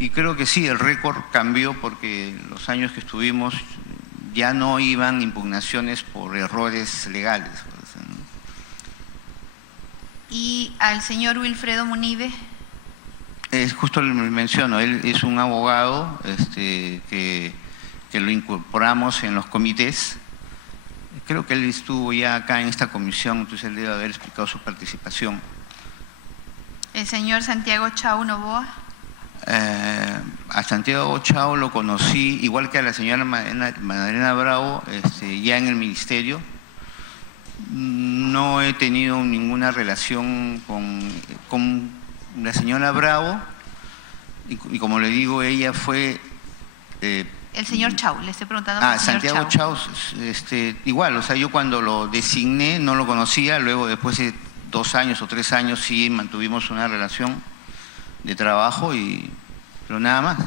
Y creo que sí, el récord cambió porque los años que estuvimos ya no iban impugnaciones por errores legales. ¿Y al señor Wilfredo Munive? Justo le menciono, él es un abogado que lo incorporamos en los comités. Creo que él estuvo ya acá en esta comisión, entonces él debe haber explicado su participación. ¿El señor Santiago Chau Novoa? A Santiago Chau lo conocí, igual que a la señora Magdalena Bravo, ya en el ministerio. No he tenido ninguna relación con la señora Bravo y como le digo, ella fue… el señor Chau, le estoy preguntando por el señor Santiago Chau, igual, o sea, yo cuando lo designé no lo conocía, luego después de 2 años o 3 años sí mantuvimos una relación de trabajo, pero nada más.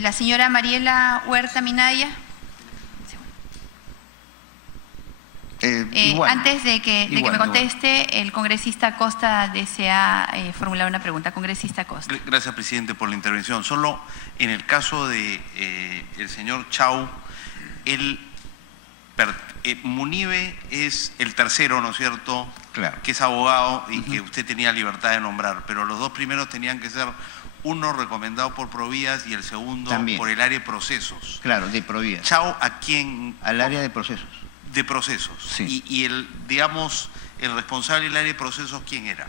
La señora Mariela Huerta Minaya. Antes de que me conteste, el congresista Costa desea formular una pregunta. Congresista Costa. Gracias, presidente, por la intervención. Solo en el caso de el señor Chau, Munive es el tercero, ¿no es cierto? Claro. Que es abogado y que usted tenía libertad de nombrar, pero los 2 primeros tenían que ser uno recomendado por Provías y el segundo también por el área de procesos. Claro, de Provías. Chau, ¿a quién? Al área de procesos. De procesos. Sí. Y el responsable del área de procesos, ¿quién era?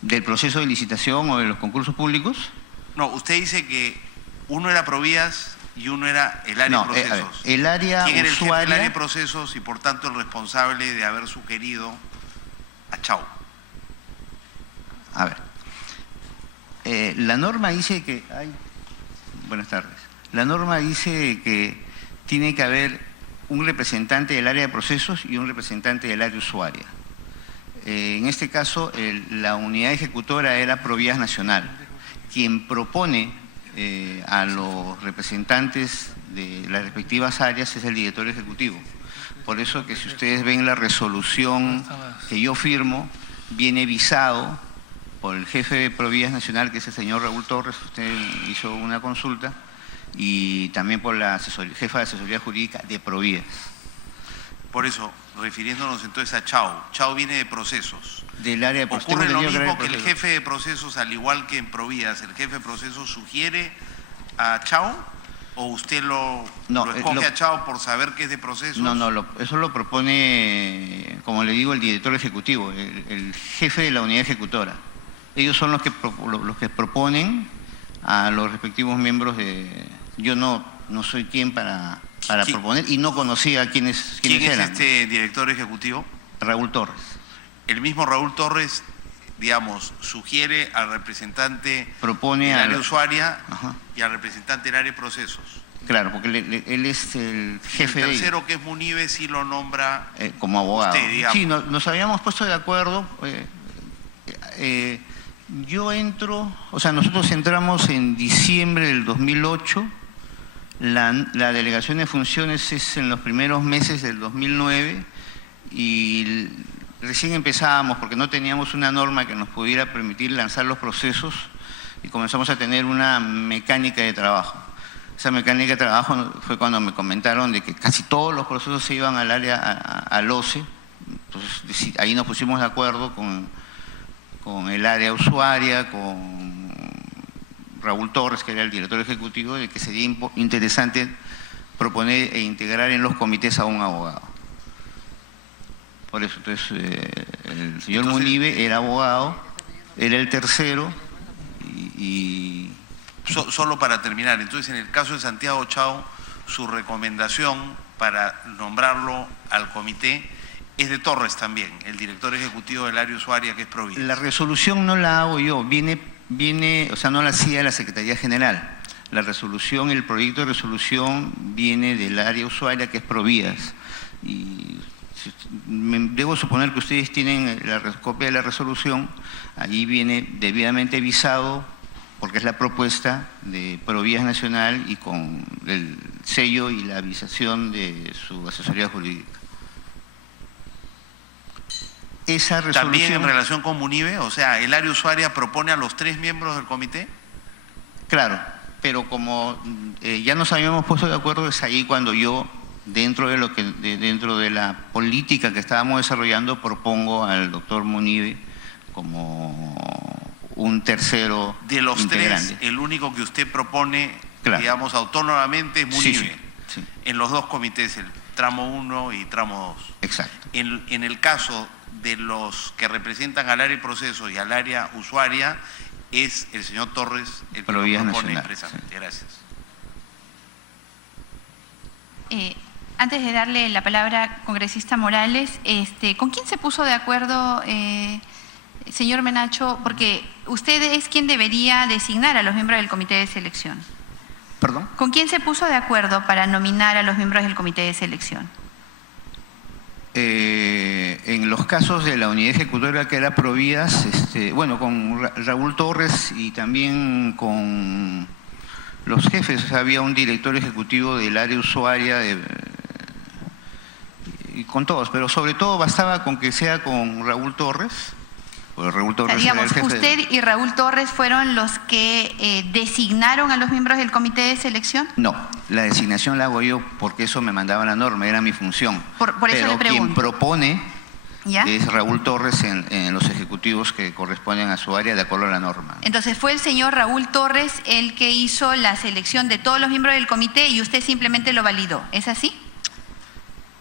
¿Del proceso de licitación o de los concursos públicos? No, usted dice que uno era Provías y uno era el área de procesos. El área ¿Quién era el jefe del área de usuaria? procesos y por tanto el responsable de haber sugerido a Chau? A ver, la norma dice que buenas tardes. La norma dice que tiene que haber un representante del área de procesos y un representante del área usuaria. En este caso, la unidad ejecutora era Provías Nacional. Quien propone a los representantes de las respectivas áreas es el director ejecutivo. Por eso que si ustedes ven la resolución que yo firmo, viene visado por el jefe de Provías Nacional, que es el señor Raúl Torres. Usted hizo una consulta. Y también por la jefa de asesoría jurídica de Provías. Por eso, refiriéndonos entonces a Chau. Chau viene de procesos. Del área de procesos. ¿Ocurre lo mismo que el jefe de procesos, al igual que en Provías, el jefe de procesos sugiere a Chau? ¿O usted lo escoge a Chau por saber que es de procesos? No, eso lo propone, como le digo, el director ejecutivo, el jefe de la unidad ejecutora. Ellos son los que proponen a los respectivos miembros de… Yo no soy quien para proponer y no conocía quiénes eran. ¿Quién es este director ejecutivo? Raúl Torres. El mismo Raúl Torres, digamos, sugiere al representante del área usuaria y al representante del área de procesos. Claro, porque él es el jefe de… El tercero, que es Munive, sí lo nombra como abogado. Usted, digamos. Sí, nos habíamos puesto de acuerdo. Nosotros entramos en diciembre del 2008, la delegación de funciones es en los primeros meses del 2009 y recién empezábamos porque no teníamos una norma que nos pudiera permitir lanzar los procesos y comenzamos a tener una mecánica de trabajo. Esa mecánica de trabajo fue cuando me comentaron de que casi todos los procesos se iban al área, al OCE, entonces ahí nos pusimos de acuerdo con el área usuaria, con Raúl Torres, que era el director ejecutivo, de que sería interesante proponer e integrar en los comités a un abogado. Por eso, entonces, el señor Munive era abogado, era el tercero y… Solo para terminar, entonces en el caso de Santiago Chau, su recomendación para nombrarlo al comité es de Torres también, el director ejecutivo del área usuaria, que es Provías. La resolución no la hago yo, no la hacía la Secretaría General. La resolución, el proyecto de resolución viene del área usuaria, que es Provías. Y debo suponer que ustedes tienen la copia de la resolución, allí viene debidamente visado, porque es la propuesta de Provías Nacional y con el sello y la avisación de su asesoría jurídica. esa resolución... ¿También en relación con Munive? O sea, ¿el área usuaria propone a los 3 miembros del comité? Claro, pero como ya nos habíamos puesto de acuerdo, es ahí cuando yo, dentro de la política que estábamos desarrollando, propongo al doctor Munive como un tercero de los integrante. 3, el único que usted propone, claro, digamos, autónomamente es Munive. Sí. En los 2 comités, el tramo 1 y tramo 2. Exacto. En el caso de los que representan al área de proceso y al área usuaria, es el señor Torres el que lo propone expresamente. Sí. Gracias. Antes de darle la palabra, congresista Morales, ¿con quién se puso de acuerdo, señor Menacho? Porque usted es quien debería designar a los miembros del comité de selección. ¿Perdón? ¿Con quién se puso de acuerdo para nominar a los miembros del comité de selección? En los casos de la unidad ejecutora que era Provías, bueno, con Raúl Torres y también con los jefes, o sea, había un director ejecutivo del área usuaria y con todos, pero sobre todo bastaba con que sea con Raúl Torres. Raúl Torres, digamos, ¿usted y Raúl Torres fueron los que designaron a los miembros del comité de selección? No, la designación la hago yo porque eso me mandaba la norma, era mi función. Por eso le pregunto. Quien propone ¿ya? Es Raúl Torres en los ejecutivos que corresponden a su área de acuerdo a la norma. Entonces fue el señor Raúl Torres el que hizo la selección de todos los miembros del comité y usted simplemente lo validó, ¿es así?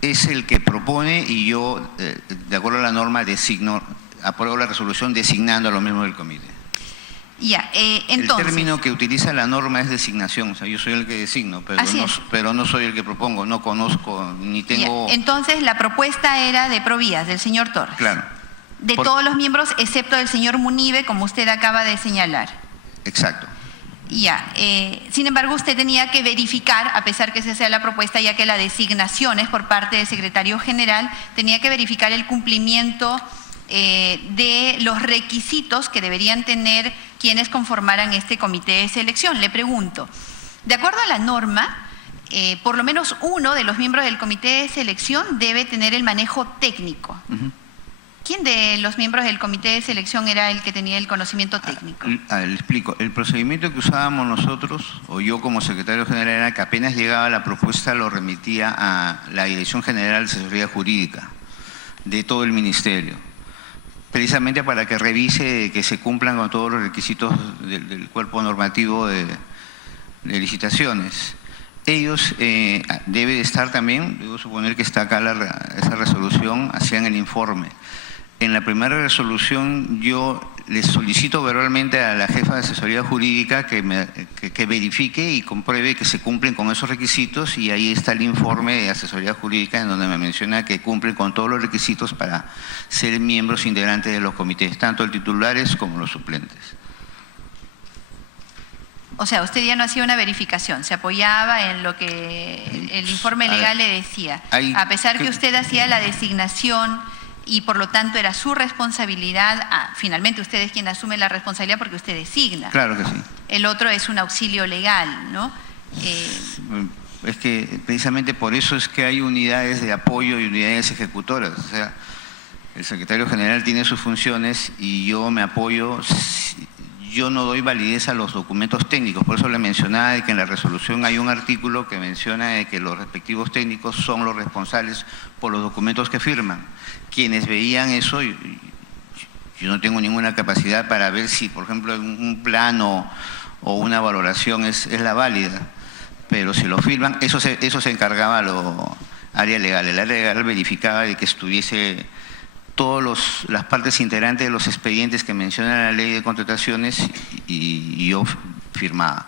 Es el que propone y yo, de acuerdo a la norma, apruebo la resolución designando a los miembros del comité. Ya, entonces... El término que utiliza la norma es designación, o sea, yo soy el que designo, pero no soy el que propongo, no conozco, ni tengo... Ya, entonces la propuesta era de Provías, del señor Torres. Claro. De todos los miembros, excepto del señor Munive, como usted acaba de señalar. Exacto. Ya, sin embargo, usted tenía que verificar, a pesar que esa sea la propuesta, ya que la designación es por parte del secretario general, tenía que verificar el cumplimiento de los requisitos que deberían tener quienes conformaran este comité de selección. Le pregunto, de acuerdo a la norma, por lo menos uno de los miembros del comité de selección debe tener el manejo técnico. ¿Quién de los miembros del comité de selección era el que tenía el conocimiento técnico? Le explico. El procedimiento que usábamos nosotros, o yo como secretario general, era que apenas llegaba la propuesta lo remitía a la Dirección General de Asesoría Jurídica de todo el ministerio, precisamente para que revise que se cumplan con todos los requisitos del cuerpo normativo de licitaciones. Ellos debe de estar también, debo suponer que está acá esa resolución, hacían el informe. En la primera resolución yo les solicito verbalmente a la jefa de asesoría jurídica que verifique y compruebe que se cumplen con esos requisitos, y ahí está el informe de asesoría jurídica en donde me menciona que cumplen con todos los requisitos para ser miembros integrantes de los comités, tanto los titulares como los suplentes. O sea, usted ya no hacía una verificación, se apoyaba en lo que el informe legal le decía. A pesar que usted hacía la designación y por lo tanto era su responsabilidad, finalmente usted es quien asume la responsabilidad porque usted designa. Claro que sí. El otro es un auxilio legal, ¿no? Es que precisamente por eso es que hay unidades de apoyo y unidades ejecutoras. O sea, el secretario general tiene sus funciones y yo me apoyo. Yo no doy validez a los documentos técnicos, por eso le mencionaba de que en la resolución hay un artículo que menciona de que los respectivos técnicos son los responsables por los documentos que firman. Quienes veían eso, yo no tengo ninguna capacidad para ver si, por ejemplo, un plano o una valoración es la válida, pero si lo firman, eso se encargaba lo área legal. El área legal verificaba de que estuviese todas las partes integrantes de los expedientes que menciona la ley de contrataciones y yo firmaba.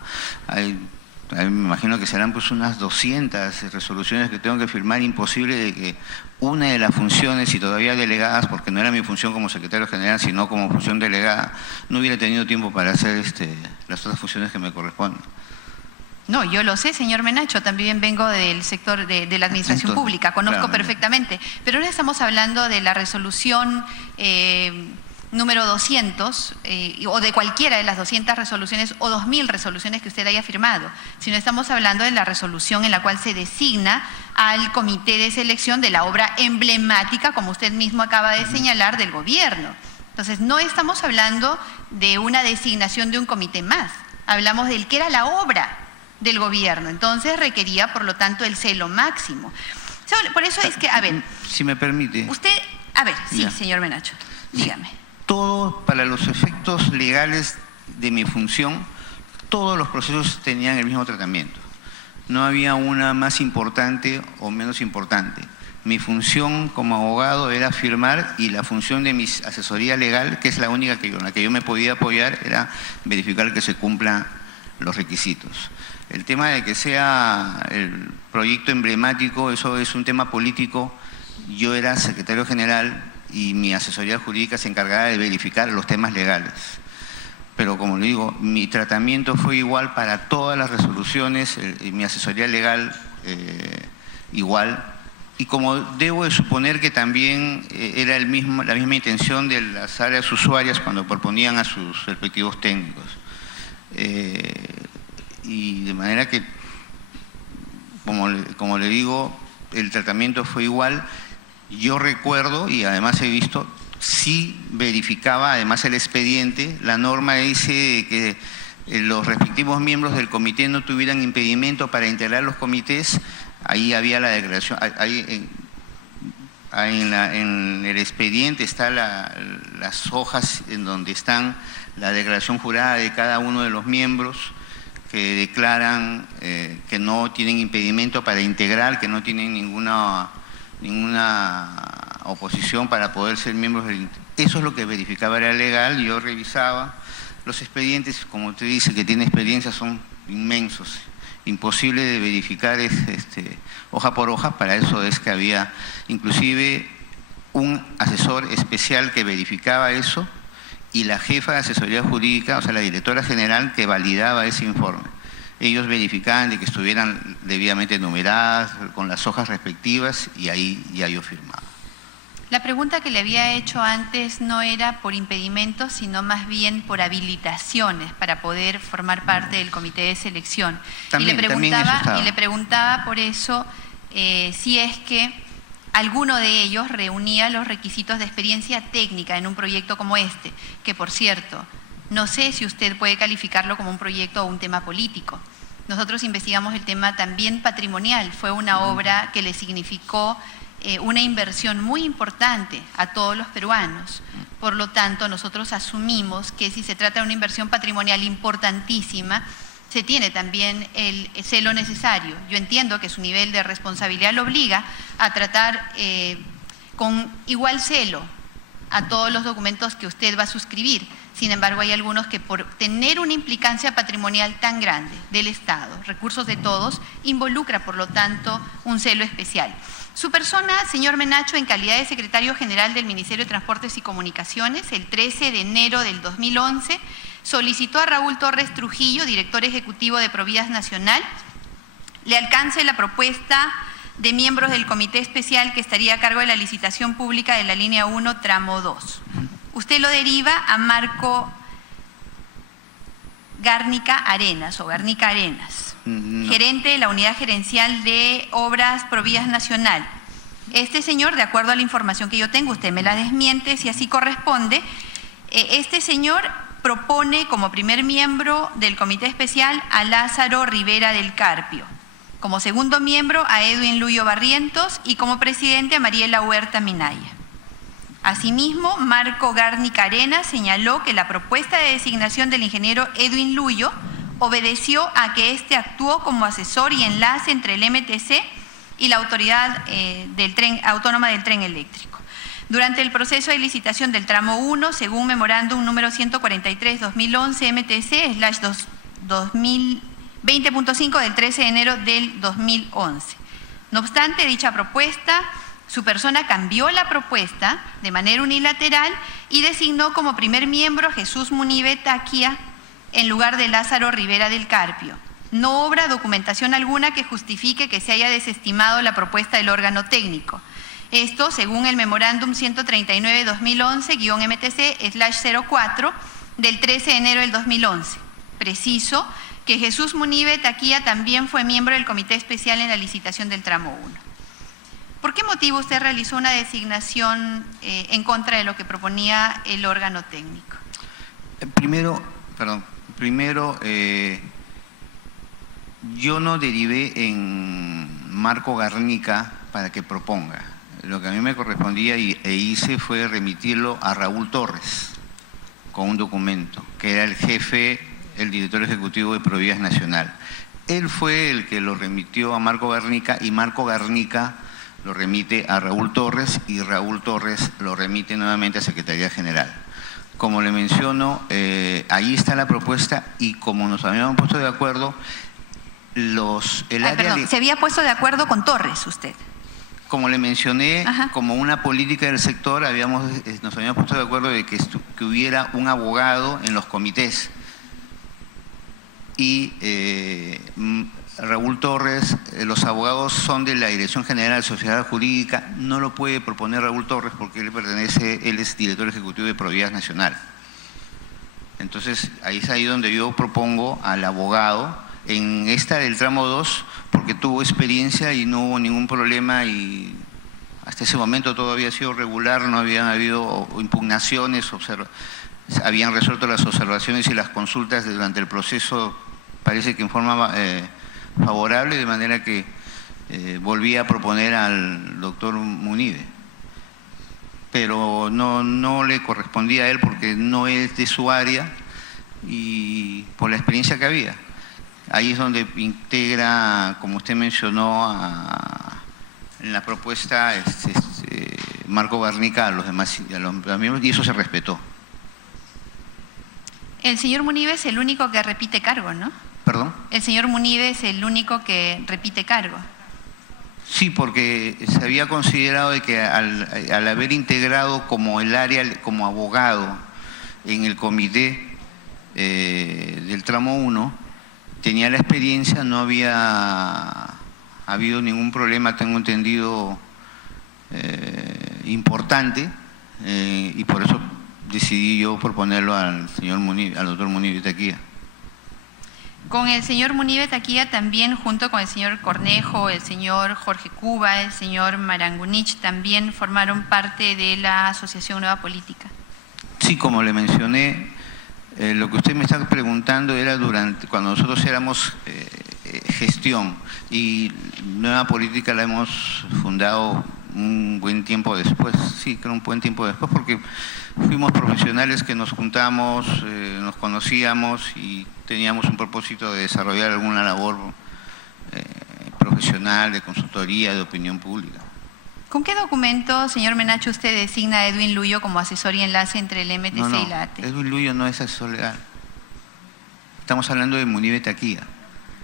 Me imagino que serán pues unas 200 resoluciones que tengo que firmar, imposible de que una de las funciones, y todavía delegadas, porque no era mi función como secretario general, sino como función delegada, no hubiera tenido tiempo para hacer las otras funciones que me corresponden. No, yo lo sé, señor Menacho, también vengo del sector de la administración pública, conozco perfectamente, pero ahora estamos hablando de la resolución número 200 o de cualquiera de las 200 resoluciones o 2000 resoluciones que usted haya firmado, sino estamos hablando de la resolución en la cual se designa al comité de selección de la obra emblemática, como usted mismo acaba de señalar, del gobierno. Entonces, no estamos hablando de una designación de un comité más, hablamos del que era la obra del gobierno, entonces requería, por lo tanto, el celo máximo. Por eso es que, a ver… Si me permite. Usted, a ver, sí, Ya. señor Menacho, dígame. Todo, para los efectos legales de mi función, todos los procesos tenían el mismo tratamiento. No había una más importante o menos importante. Mi función como abogado era firmar y la función de mi asesoría legal, que es la única en la que yo me podía apoyar, era verificar que se cumplan los requisitos. El tema de que sea el proyecto emblemático, eso es un tema político. Yo era secretario general y mi asesoría jurídica se encargaba de verificar los temas legales. Pero como le digo, mi tratamiento fue igual para todas las resoluciones, mi asesoría legal igual. Y como debo de suponer que también era la misma intención de las áreas usuarias cuando proponían a sus respectivos técnicos. Y de manera que, como le digo, el tratamiento fue igual. Yo recuerdo, y además he visto, sí verificaba además el expediente. La norma dice que los respectivos miembros del comité no tuvieran impedimento para integrar los comités. Ahí había la declaración, en el expediente están las hojas en donde están la declaración jurada de cada uno de los miembros que declaran que no tienen impedimento para integrar, que no tienen ninguna oposición para poder ser miembros del… Eso es lo que verificaba, era legal. Yo revisaba los expedientes, como usted dice, que tiene experiencia, son inmensos, imposible de verificar hoja por hoja. Para eso es que había inclusive un asesor especial que verificaba eso y la jefa de asesoría jurídica, o sea, la directora general, que validaba ese informe. Ellos verificaban de que estuvieran debidamente numeradas, con las hojas respectivas, y ahí ya yo firmaba. La pregunta que le había hecho antes no era por impedimentos, sino más bien por habilitaciones para poder formar parte del comité de selección. También, y le preguntaba por eso si es que alguno de ellos reunía los requisitos de experiencia técnica en un proyecto como este, que por cierto, no sé si usted puede calificarlo como un proyecto o un tema político. Nosotros investigamos el tema también patrimonial. Fue una obra que le significó una inversión muy importante a todos los peruanos. Por lo tanto, nosotros asumimos que si se trata de una inversión patrimonial importantísima, se tiene también el celo necesario. Yo entiendo que su nivel de responsabilidad lo obliga a tratar con igual celo a todos los documentos que usted va a suscribir. Sin embargo, hay algunos que por tener una implicancia patrimonial tan grande del Estado, recursos de todos, involucra, por lo tanto, un celo especial. Su persona, señor Menacho, en calidad de secretario general del Ministerio de Transportes y Comunicaciones, el 13 de enero del 2011, solicitó a Raúl Torres Trujillo, director ejecutivo de Provías Nacional, le alcance la propuesta de miembros del comité especial que estaría a cargo de la licitación pública de la línea 1, tramo 2. Usted lo deriva a Marco Garnica Arenas, gerente de la Unidad Gerencial de Obras Provías Nacional. Este señor, de acuerdo a la información que yo tengo, usted me la desmiente si así corresponde, este señor propone como primer miembro del comité especial a Lázaro Rivera del Carpio, como segundo miembro a Edwin Luyo Barrientos y como presidente a Mariela Huerta Minaya. Asimismo, Marco Garnica Arenas señaló que la propuesta de designación del ingeniero Edwin Luyo obedeció a que éste actuó como asesor y enlace entre el MTC y la Autoridad Autónoma del Tren Eléctrico. Durante el proceso de licitación del tramo 1, según memorándum número 143-2011 MTC/20.5 del 13 de enero del 2011. No obstante, dicha propuesta, su persona cambió la propuesta de manera unilateral y designó como primer miembro a Jesús Munive Taquia en lugar de Lázaro Rivera del Carpio. No obra documentación alguna que justifique que se haya desestimado la propuesta del órgano técnico. Esto según el memorándum 139-2011-MTC/04 del 13 de enero del 2011. Preciso que Jesús Munive Taquía también fue miembro del Comité Especial en la licitación del tramo 1. ¿Por qué motivo usted realizó una designación en contra de lo que proponía el órgano técnico? Primero, yo no derivé en Marco Garnica para que proponga. Lo que a mí me correspondía e hice fue remitirlo a Raúl Torres con un documento, que era el jefe, el director ejecutivo de Provías Nacional. Él fue el que lo remitió a Marco Garnica y Marco Garnica lo remite a Raúl Torres y Raúl Torres lo remite nuevamente a Secretaría General. Como le menciono, ahí está la propuesta y como nos habíamos puesto de acuerdo, se había puesto de acuerdo con Torres usted. Como le mencioné, Ajá. como una política del sector, nos habíamos puesto de acuerdo de que hubiera un abogado en los comités. Y Raúl Torres, los abogados son de la Dirección General de Sociedad Jurídica, no lo puede proponer Raúl Torres porque él es director ejecutivo de Provías Nacional. Entonces, ahí es donde yo propongo al abogado en esta del tramo 2, porque tuvo experiencia y no hubo ningún problema y hasta ese momento todo había sido regular, no habían habido impugnaciones, habían resuelto las observaciones y las consultas durante el proceso, parece que en forma favorable, de manera que volví a proponer al doctor Munive. Pero no le correspondía a él porque no es de su área y por la experiencia que había. Ahí es donde integra, como usted mencionó, en la propuesta Marco Garnica a los demás miembros, y eso se respetó. El señor Munive es el único que repite cargo, ¿no? ¿Perdón? El señor Munive es el único que repite cargo. Sí, porque se había considerado de que al haber integrado como el área, como abogado en el comité del tramo 1, tenía la experiencia, no había habido ningún problema, tengo entendido, importante, y por eso decidí yo proponerlo al doctor Munive Taquía. Con el señor Munive Taquía también, junto con el señor Cornejo, el señor Jorge Cuba, el señor Marangunich, también formaron parte de la Asociación Nueva Política. Sí, como le mencioné, lo que usted me está preguntando era cuando nosotros éramos gestión, y Nueva Política la hemos fundado un buen tiempo después, sí, creo un buen tiempo después, porque fuimos profesionales que nos juntamos, nos conocíamos y teníamos un propósito de desarrollar alguna labor profesional, de consultoría, de opinión pública. ¿Con qué documento, señor Menacho, usted designa a Edwin Luyo como asesor y enlace entre el MTC y la AT? Edwin Luyo no es asesor legal. Estamos hablando de Munive Taquía.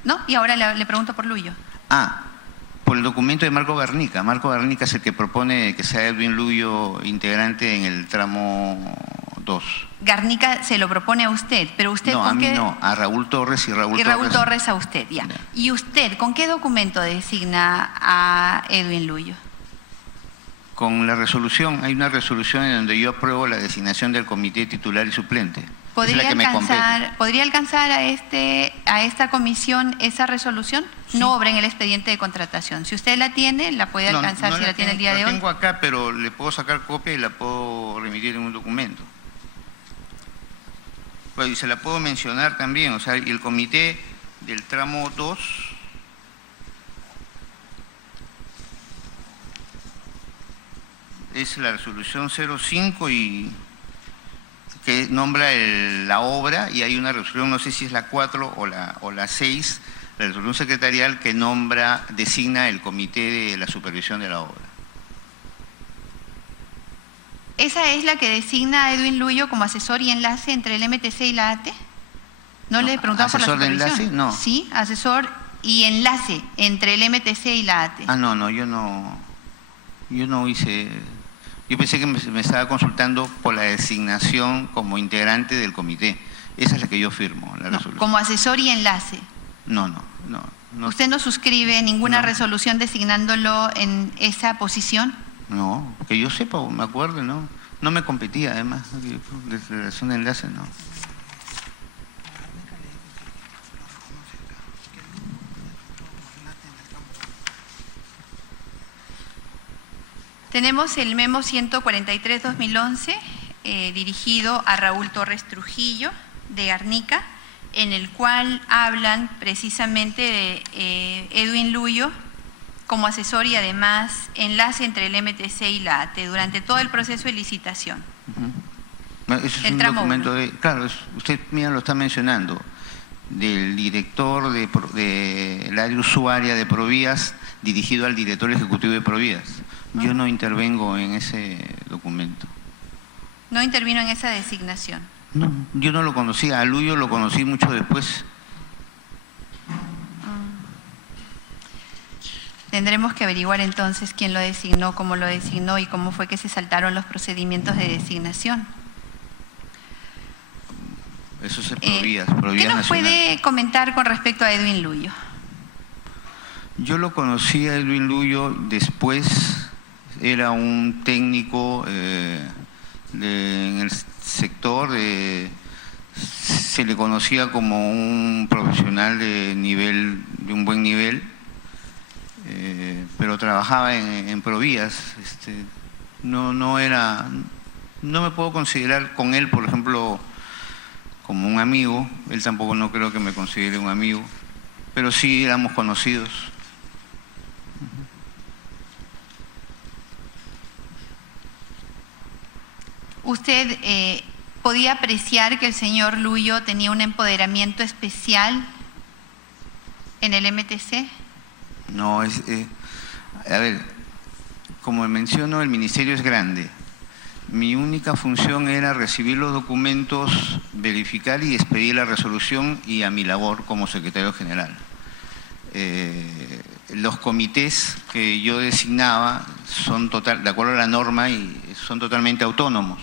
No, y ahora le pregunto por Luyo. Por el documento de Marco Garnica. Marco Garnica es el que propone que sea Edwin Luyo integrante en el tramo 2. Garnica se lo propone a usted, pero usted no, ¿con a mí qué? No, a Raúl Torres y Raúl Torres a usted, ya. ¿Y usted con qué documento designa a Edwin Luyo? Con la resolución, hay una resolución en donde yo apruebo la designación del comité titular y suplente. ¿Podría alcanzar a esta comisión esa resolución? Sí. No obra en el expediente de contratación. Si usted la tiene, la puede alcanzar si la tiene el día de hoy. La tengo acá, pero le puedo sacar copia y la puedo remitir en un documento. Bueno, y se la puedo mencionar también, o sea, el comité del tramo 2 es la resolución 05 y que nombra la obra, y hay una resolución, no sé si es la 4 o la 6, la resolución secretarial que designa el comité de la supervisión de la obra. ¿Esa es la que designa a Edwin Luyo como asesor y enlace entre el MTC y la AT? ¿No le he preguntado por la supervisión? ¿Asesor de enlace? No. Sí, asesor y enlace entre el MTC y la AT. No, yo no hice. Yo pensé que me estaba consultando por la designación como integrante del comité. Esa es la que yo firmo, la resolución. Como asesor y enlace. No. ¿Usted no suscribe ninguna resolución designándolo en esa posición? No, que yo sepa, me acuerdo, ¿no? No me competía, además, de relación de enlace, no. Tenemos el memo 143-2011, dirigido a Raúl Torres Trujillo, de Garnica, en el cual hablan precisamente de Edwin Luyo como asesor y además enlace entre el MTC y la ATE durante todo el proceso de licitación. Eso es un documento de, claro, usted mira, lo está mencionando, del director del área usuaria de Provías dirigido al director ejecutivo de Provías. Yo no intervengo en ese documento. ¿No intervino en esa designación? No, yo no lo conocía, a Luyo lo conocí mucho después. Tendremos que averiguar entonces quién lo designó, cómo lo designó y cómo fue que se saltaron los procedimientos de designación. Eso es Provías, ¿Qué nos Nacional. puede comentar con respecto a Edwin Luyo? Yo lo conocí a Edwin Luyo después, era un técnico en el sector, se le conocía como un profesional de un buen nivel, pero trabajaba en Provías. No me puedo considerar con él, por ejemplo, como un amigo. Él tampoco, no creo que me considere un amigo, pero sí éramos conocidos. ¿Usted podía apreciar que el señor Luyo tenía un empoderamiento especial en el MTC? No, a ver, como menciono, el ministerio es grande. Mi única función era recibir los documentos, verificar y expedir la resolución, y a mi labor como secretario general. Los comités que yo designaba son de acuerdo a la norma, y son totalmente autónomos.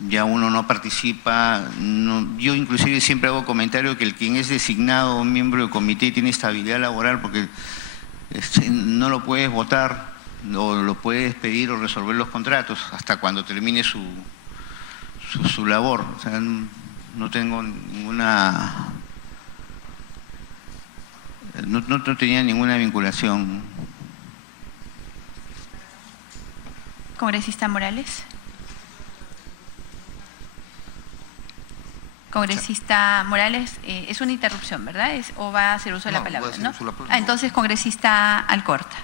Ya uno no participa, yo inclusive siempre hago comentario que quien es designado miembro del comité tiene estabilidad laboral, porque no lo puedes votar, o lo puedes pedir o resolver los contratos hasta cuando termine su labor. O sea, no tengo ninguna... No tenía ninguna vinculación. Congresista Morales. Congresista Morales, es una interrupción, ¿verdad? ¿O va a hacer uso de la palabra? ¿No? Entonces, congresista Alcorta.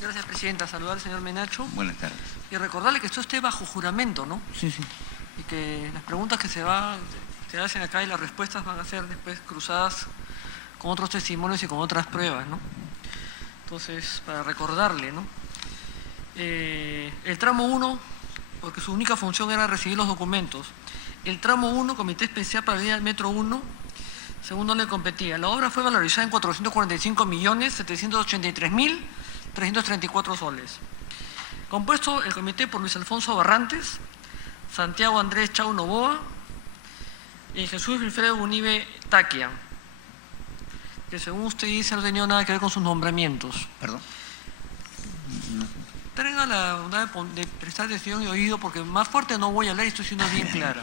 Gracias, presidenta. Saludar al señor Menacho. Buenas tardes. Y recordarle que esto esté bajo juramento, ¿no? Sí, sí. Y que las preguntas que se hacen acá y las respuestas van a ser después cruzadas con otros testimonios y con otras pruebas, ¿no? Entonces, para recordarle, ¿no? El tramo 1, porque su única función era recibir los documentos. El tramo 1, Comité Especial para la Línea del Metro 1, según no le competía. La obra fue valorizada en 445.783.334 soles. Compuesto el comité por Luis Alfonso Barrantes, Santiago Andrés Chau Novoa y Jesús Wilfredo Unive Taquia, que según usted dice no tenía nada que ver con sus nombramientos. Perdón. Tenga la bondad de prestar atención y oído, porque más fuerte no voy a leer y estoy siendo bien clara.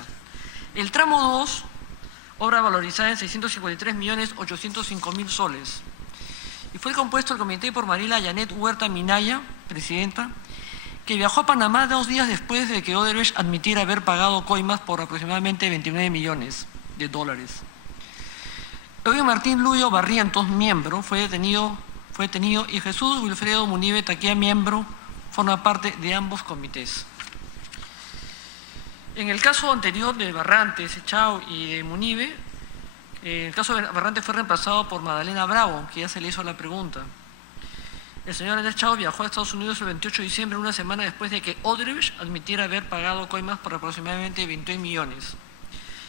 El tramo 2, obra valorizada en 653.805.000 soles. Y fue compuesto el comité por Mariela Yanet Huerta Minaya, presidenta, que viajó a Panamá 2 días después de que Odebrecht admitiera haber pagado coimas por aproximadamente 29 millones de dólares. Edwin Martín Luyo Barrientos, miembro, fue detenido, y Jesús Wilfredo Munive Taquia, miembro, forma parte de ambos comités. En el caso anterior de Barrantes, Chau y de Munive, el caso de Barrantes fue reemplazado por Magdalena Bravo, que ya se le hizo la pregunta. El señor Andrés Chau viajó a Estados Unidos el 28 de diciembre, una semana después de que Odebrecht admitiera haber pagado coimas por aproximadamente 21 millones.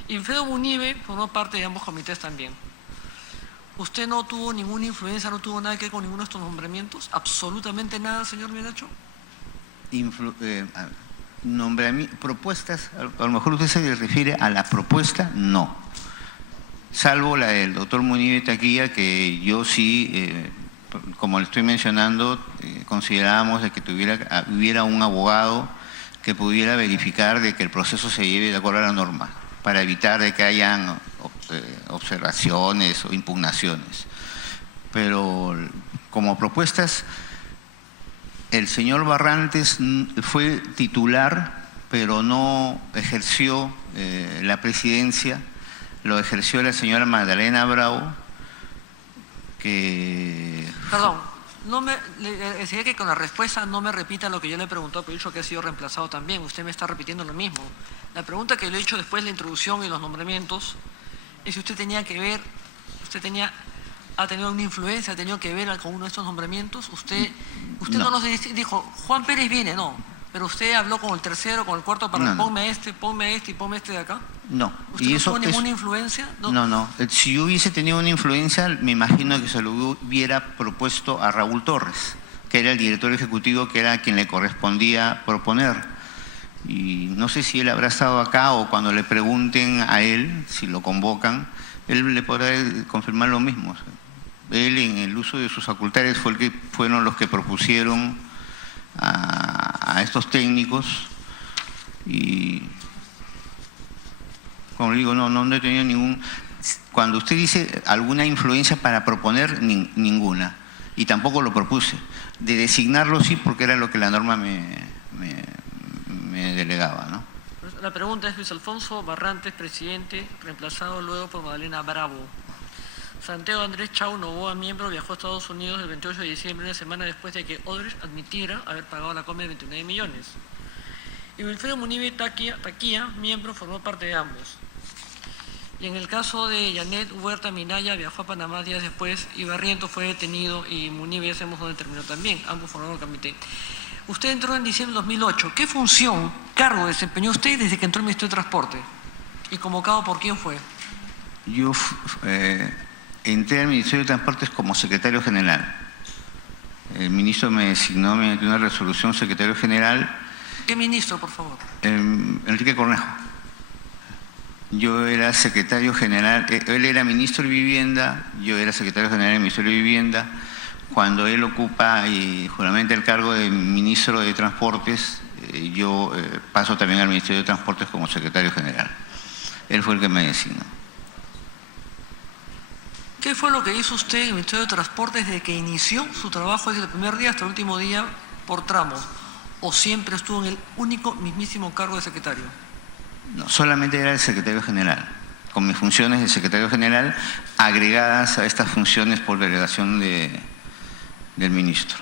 Y Wilfredo Munive formó parte de ambos comités también. ¿Usted no tuvo ninguna influencia, no tuvo nada que ver con ninguno de estos nombramientos? ¿Absolutamente nada, señor Menacho? Propuestas, a lo mejor usted se refiere a la propuesta, no. Salvo la del doctor Munive Taquilla, que yo sí como le estoy mencionando, considerábamos de que hubiera un abogado que pudiera verificar de que el proceso se lleve de acuerdo a la norma, para evitar de que hayan observaciones o impugnaciones. Pero como propuestas, el señor Barrantes fue titular, pero no ejerció la presidencia, lo ejerció la señora Magdalena Bravo, que... Perdón, le decía que con la respuesta no me repita lo que yo le he preguntado, pero he dicho que ha sido reemplazado también. Usted me está repitiendo lo mismo. La pregunta que le he hecho después de la introducción y los nombramientos es si usted tenía que ver, ha tenido una influencia, ha tenido que ver con uno de estos nombramientos. Usted no nos dijo, Juan Pérez viene, no. Pero usted habló con el tercero, con el cuarto, para ponme a este y ponme este de acá. No. ¿Usted no tuvo ninguna influencia? No. Si yo hubiese tenido una influencia, me imagino que se lo hubiera propuesto a Raúl Torres, que era el director ejecutivo, que era a quien le correspondía proponer. Y no sé si él habrá estado acá o cuando le pregunten a él, si lo convocan, él le podrá confirmar lo mismo. Él, en el uso de sus facultades, fueron los que propusieron a estos técnicos, y como digo, no he tenido ningún... Cuando usted dice alguna influencia para proponer, ninguna, y tampoco lo propuse. De designarlo sí, porque era lo que la norma me delegaba, ¿no? La pregunta es: Luis Alfonso Barrantes, presidente, reemplazado luego por Magdalena Bravo. Santiago Andrés Chau Novoa, miembro, viajó a Estados Unidos el 28 de diciembre, una semana después de que Odebrecht admitiera haber pagado la compra de 29 millones. Y Wilfredo Munive Taquía, miembro, formó parte de ambos. Y en el caso de Janet Huerta Minaya, viajó a Panamá días después y Barrientos fue detenido, y Munive ya sabemos dónde terminó también. Ambos formaron el comité. Usted entró en diciembre del 2008. ¿Qué función, cargo desempeñó usted desde que entró al Ministerio de Transporte? ¿Y convocado por quién fue? Yo entré al Ministerio de Transportes como secretario general. El ministro me designó mediante una resolución secretario general. ¿Qué ministro, por favor? Enrique Cornejo. Yo era secretario general, él era ministro de Vivienda, yo era secretario general del Ministerio de Vivienda. Cuando él ocupa y juramenta el cargo de ministro de Transportes, yo paso también al Ministerio de Transportes como secretario general. Él fue el que me designó. ¿Qué fue lo que hizo usted en el Ministerio de Transportes desde que inició su trabajo, desde el primer día hasta el último día, por tramos? ¿O siempre estuvo en el único, mismísimo cargo de secretario? No, solamente era el secretario general, con mis funciones de secretario general agregadas a estas funciones por delegación del ministro.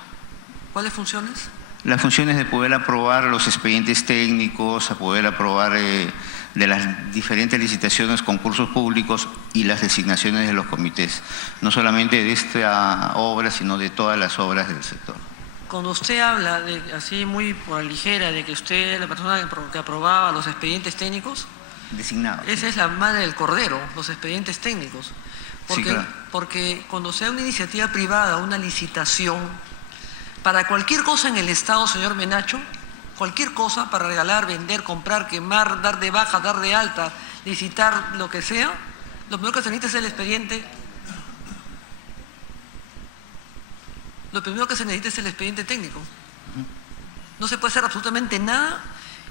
¿Cuáles funciones? Las funciones de poder aprobar los expedientes técnicos, a poder aprobar de las diferentes licitaciones, concursos públicos y las designaciones de los comités, no solamente de esta obra, sino de todas las obras del sector. Cuando usted habla, así muy por la ligera, de que usted es la persona que aprobaba los expedientes técnicos, designado. Esa es la madre del cordero, los expedientes técnicos. Porque, sí, claro. Porque cuando sea una iniciativa privada, una licitación, para cualquier cosa en el Estado, señor Menacho, cualquier cosa para regalar, vender, comprar, quemar, dar de baja, dar de alta, licitar, lo que sea, lo primero que se necesita es el expediente. Lo primero que se necesita es el expediente técnico. No se puede hacer absolutamente nada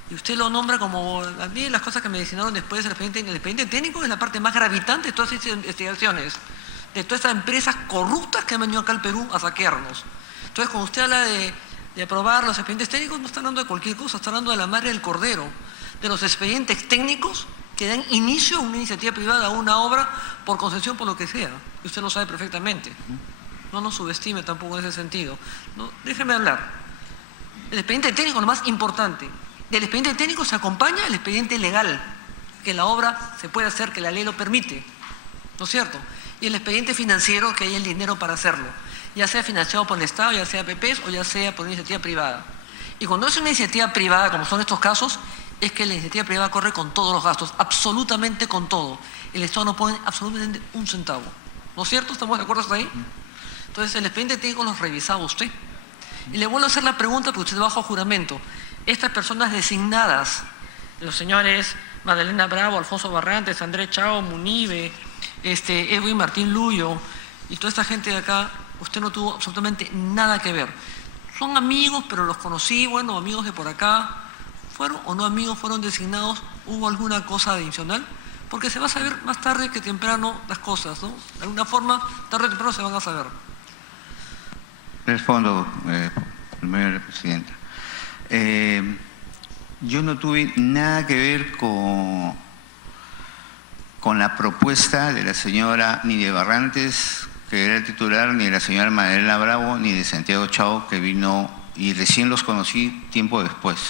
y usted lo nombra como... A mí las cosas que me designaron después del expediente, el expediente técnico es la parte más gravitante de todas estas investigaciones, de todas estas empresas corruptas que han venido acá al Perú a saquearnos. Entonces, cuando usted habla de aprobar los expedientes técnicos, no está hablando de cualquier cosa, está hablando de la madre del cordero, de los expedientes técnicos que dan inicio a una iniciativa privada, a una obra, por concesión, por lo que sea. Y usted lo sabe perfectamente. No nos subestime tampoco en ese sentido. No, déjeme hablar. El expediente técnico es lo más importante. Del expediente técnico se acompaña el expediente legal, que la obra se puede hacer, que la ley lo permite, ¿no es cierto? Y el expediente financiero, que hay el dinero para hacerlo, ya sea financiado por el Estado, ya sea PPs o ya sea por una iniciativa privada. Y cuando es una iniciativa privada, como son estos casos, es que la iniciativa privada corre con todos los gastos, absolutamente con todo. El Estado no pone absolutamente un centavo. ¿No es cierto? ¿Estamos de acuerdo hasta ahí? Entonces, el expediente técnico los revisaba usted. Y le vuelvo a hacer la pregunta porque usted bajo juramento. Estas personas designadas, los señores Magdalena Bravo, Alfonso Barrantes, Andrés Chao, Munive, Edwin Martín Luyo y toda esta gente de acá, usted no tuvo absolutamente nada que ver. Son amigos, pero los conocí, bueno, amigos de por acá. ¿Fueron o no amigos? ¿Fueron designados? ¿Hubo alguna cosa adicional? Porque se va a saber más tarde que temprano las cosas, ¿no? De alguna forma, tarde o temprano se van a saber. Respondo, primera presidenta. Yo no tuve nada que ver con la propuesta de la señora ni de Barrantes, que era el titular, ni de la señora Manuela Bravo, ni de Santiago Chao, que vino y recién los conocí tiempo después.